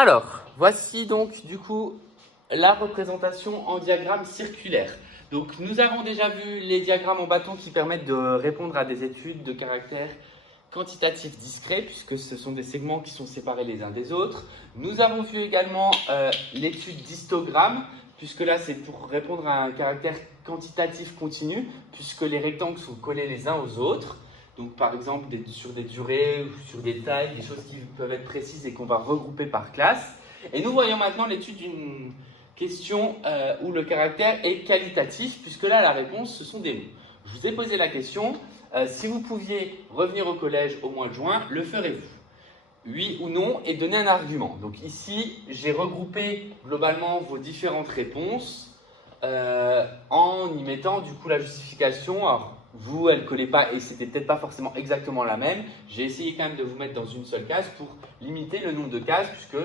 Alors, voici donc du coup la représentation en diagramme circulaire. Donc, nous avons déjà vu les diagrammes en bâton qui permettent de répondre à des études de caractère quantitatif discret, puisque ce sont des segments qui sont séparés les uns des autres. Nous avons vu également l'étude d'histogramme, puisque là c'est pour répondre à un caractère quantitatif continu, puisque les rectangles sont collés les uns aux autres. Donc par exemple sur des durées ou sur des tailles, des choses qui peuvent être précises et qu'on va regrouper par classe. Et nous voyons maintenant l'étude d'une question où le caractère est qualitatif, puisque là la réponse ce sont des mots. Je vous ai posé la question, si vous pouviez revenir au collège au mois de juin, le ferez-vous? Oui ou non, et donner un argument. Donc ici, j'ai regroupé globalement vos différentes réponses en y mettant du coup la justification. Alors vous, elle ne collait pas et c'était peut-être pas forcément exactement la même. J'ai essayé quand même de vous mettre dans une seule case pour limiter le nombre de cases, puisque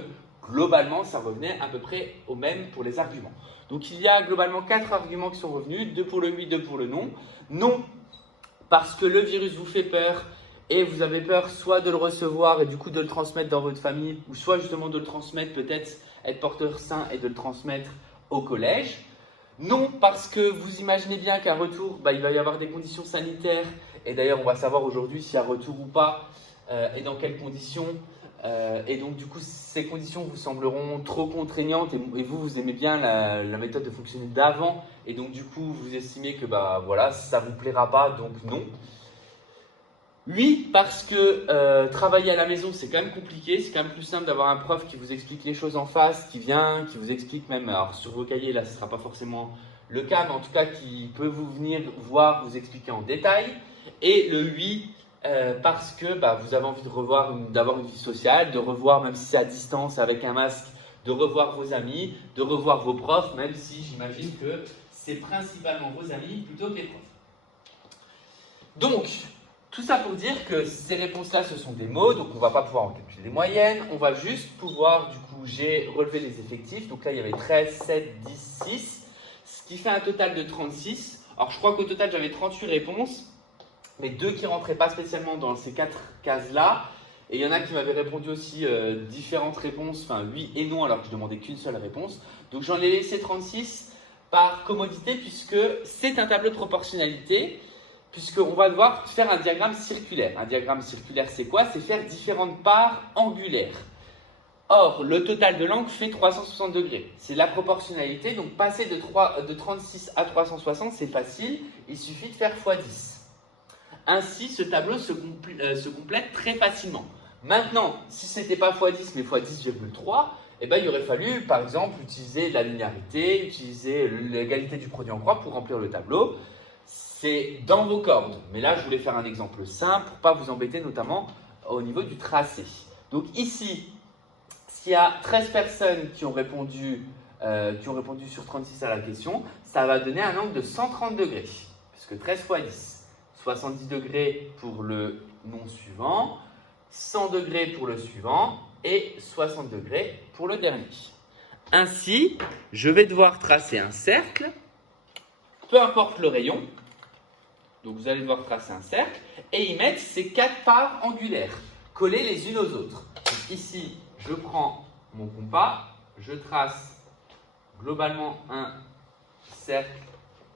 globalement, ça revenait à peu près au même pour les arguments. Donc il y a globalement 4 arguments qui sont revenus, 2 pour le oui, 2 pour le non. Non, parce que le virus vous fait peur et vous avez peur soit de le recevoir et du coup de le transmettre dans votre famille, ou soit justement de le transmettre, peut-être être porteur sain et de le transmettre au collège. Non, parce que vous imaginez bien qu'à retour, il va y avoir des conditions sanitaires, et d'ailleurs on va savoir aujourd'hui s'il y a retour ou pas, et dans quelles conditions. Et donc du coup, ces conditions vous sembleront trop contraignantes et vous aimez bien la méthode de fonctionner d'avant, et donc du coup vous estimez que voilà, ça ne vous plaira pas, donc non. Oui, parce que travailler à la maison c'est quand même compliqué, c'est quand même plus simple d'avoir un prof qui vous explique les choses en face, qui vient, qui vous explique même, alors sur vos cahiers là ce ne sera pas forcément le cas, mais en tout cas qui peut vous venir voir, vous expliquer en détail. Et le oui, parce que vous avez envie de revoir, d'avoir une vie sociale, de revoir, même si c'est à distance avec un masque, de revoir vos amis, de revoir vos profs, même si j'imagine que c'est principalement vos amis plutôt que les profs. Donc, tout ça pour dire que ces réponses-là, ce sont des mots, donc on ne va pas pouvoir en calculer les moyennes, on va juste pouvoir, du coup, j'ai relevé les effectifs, donc là il y avait 13, 7, 10, 6, ce qui fait un total de 36. Alors je crois qu'au total j'avais 38 réponses, mais 2 qui ne rentraient pas spécialement dans ces 4 cases-là. Et il y en a qui m'avaient répondu aussi différentes réponses, enfin oui et non, alors que je demandais qu'une seule réponse. Donc j'en ai laissé 36 par commodité, puisque c'est un tableau de proportionnalité, puisqu'on va devoir faire un diagramme circulaire. Un diagramme circulaire, c'est quoi? C'est faire différentes parts angulaires. Or, le total de l'angle fait 360 degrés. C'est la proportionnalité, donc passer de 36 à 360, c'est facile, il suffit de faire x10. Ainsi, ce tableau se complète très facilement. Maintenant, si ce n'était pas x10, mais x10,3, il aurait fallu, par exemple, utiliser la linéarité, utiliser l'égalité du produit en croix pour remplir le tableau. C'est dans vos cordes. Mais là, je voulais faire un exemple simple pour ne pas vous embêter, notamment au niveau du tracé. Donc ici, s'il y a 13 personnes qui ont répondu sur 36 à la question, ça va donner un angle de 130 degrés. Puisque 13 x 10, 70 degrés pour le non suivant, 100 degrés pour le suivant et 60 degrés pour le dernier. Ainsi, je vais devoir tracer un cercle, peu importe le rayon. Donc vous allez devoir tracer un cercle et y mettre ces 4 parts angulaires, collées les unes aux autres. Donc ici, je prends mon compas, je trace globalement un cercle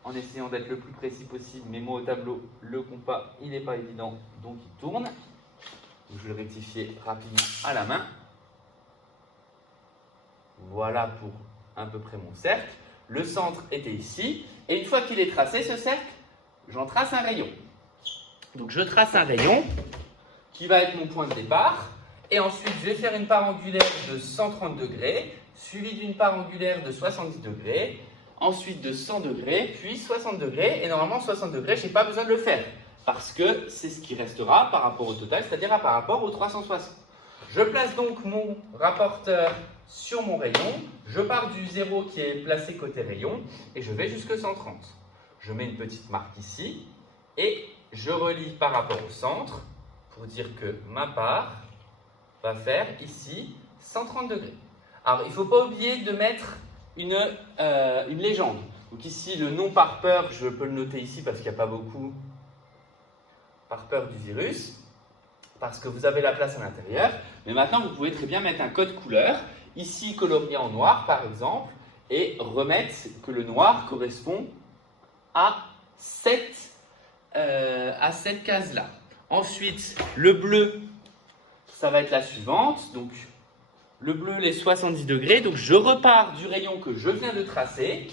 en essayant d'être le plus précis possible, mais moi au tableau, le compas, il n'est pas évident, donc il tourne. Donc je vais le rectifier rapidement à la main. Voilà pour à peu près mon cercle. Le centre était ici, et une fois qu'il est tracé, ce cercle, j'en trace un rayon. Donc je trace un rayon qui va être mon point de départ, et ensuite je vais faire une part angulaire de 130 degrés, suivie d'une part angulaire de 70 degrés, ensuite de 100 degrés, puis 60 degrés, et normalement 60 degrés, je n'ai pas besoin de le faire, parce que c'est ce qui restera par rapport au total, c'est-à-dire par rapport au 360. Je place donc mon rapporteur sur mon rayon, je pars du 0 qui est placé côté rayon, et je vais jusque 130. Je mets une petite marque ici, et je relie par rapport au centre, pour dire que ma part va faire ici 130 degrés. Alors, il ne faut pas oublier de mettre une légende. Donc ici, le nom par peur, je peux le noter ici parce qu'il n'y a pas beaucoup par peur du virus, parce que vous avez la place à l'intérieur. Mais maintenant, vous pouvez très bien mettre un code couleur. ici colorier en noir par exemple, et remettre que le noir correspond à cette case-là. Ensuite, le bleu, ça va être la suivante. Donc, le bleu, les 70 degrés. Donc, je repars du rayon que je viens de tracer.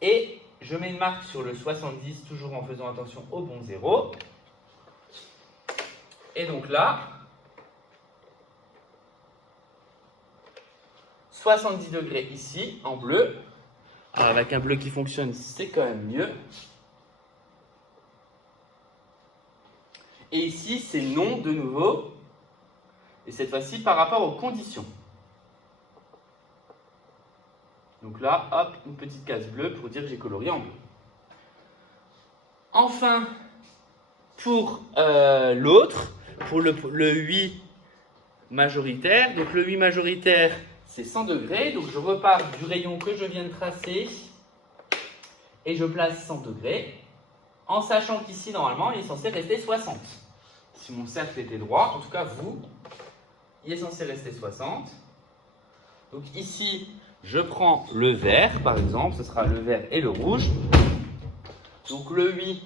Et je mets une marque sur le 70, toujours en faisant attention au bon zéro. Et donc là, 70 degrés ici, en bleu. Alors, avec un bleu qui fonctionne, c'est quand même mieux. Et ici, c'est non de nouveau. Et cette fois-ci, par rapport aux conditions. Donc là, hop, une petite case bleue pour dire que j'ai colorié en bleu. Enfin, pour l'autre, pour le 8 majoritaire. Donc le 8 majoritaire, c'est 100 degrés. Donc je repars du rayon que je viens de tracer et je place 100 degrés. En sachant qu'ici, normalement, il est censé rester 60. Si mon cercle était droit, en tout cas vous, il est censé rester 60. Donc ici, je prends le vert, par exemple, ce sera le vert et le rouge. Donc le 8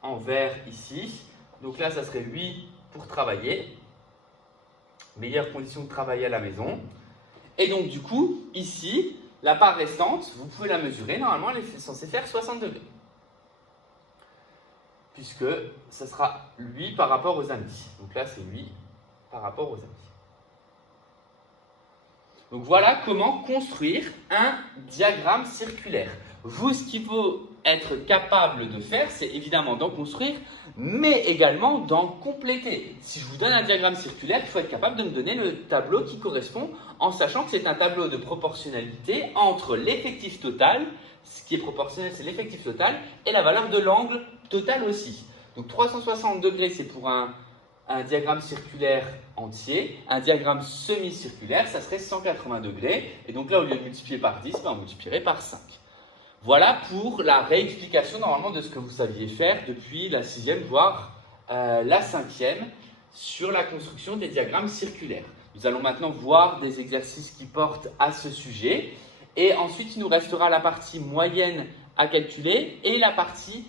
en vert ici. Donc là, ça serait 8 pour travailler. Meilleures conditions de travailler à la maison. Et donc du coup, ici, la part restante, vous pouvez la mesurer. Normalement, elle est censée faire 60 degrés. Puisque ce sera 8 par rapport aux amis. Donc là, c'est 8 par rapport aux amis. Donc voilà comment construire un diagramme circulaire. Vous, ce qu'il faut être capable de faire, c'est évidemment d'en construire, mais également d'en compléter. Si je vous donne un diagramme circulaire, il faut être capable de me donner le tableau qui correspond, en sachant que c'est un tableau de proportionnalité entre l'effectif total, ce qui est proportionnel, c'est l'effectif total, et la valeur de l'angle total aussi. Donc 360 degrés, c'est pour un diagramme circulaire entier. Un diagramme semi-circulaire, ça serait 180 degrés. Et donc là, au lieu de multiplier par 10, on multiplierait par 5. Voilà pour la réexplication normalement de ce que vous saviez faire depuis la 6e, voire la 5e, sur la construction des diagrammes circulaires. Nous allons maintenant voir des exercices qui portent à ce sujet. Et ensuite, il nous restera la partie moyenne à calculer et la partie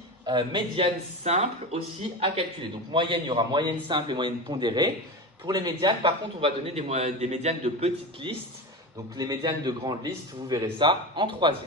médiane simple aussi à calculer. Donc moyenne, il y aura moyenne simple et moyenne pondérée. Pour les médianes, par contre, on va donner des médianes de petites listes. Donc les médianes de grandes listes, vous verrez ça en 3e.